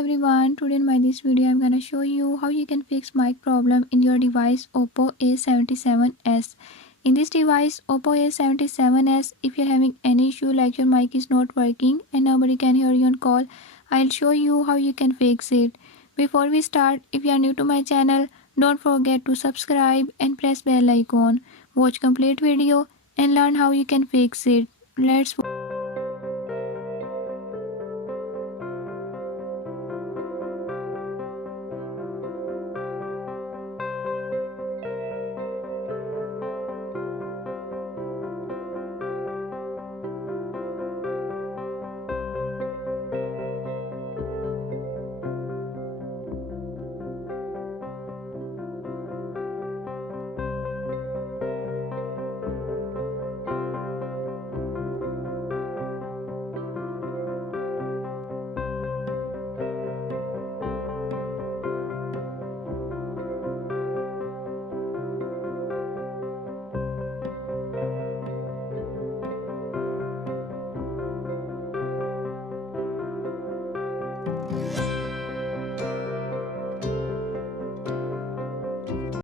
everyone, today in my this video I'm gonna show you how you can fix mic problem in your device Oppo A77s. In this device Oppo A77s, if you're having any issue like your mic is not working and nobody can hear you on call, I'll show you how you can fix it. Before we start, if you are new to my channel, don't forget to subscribe and press bell icon. Watch complete video and learn how you can fix it. Let's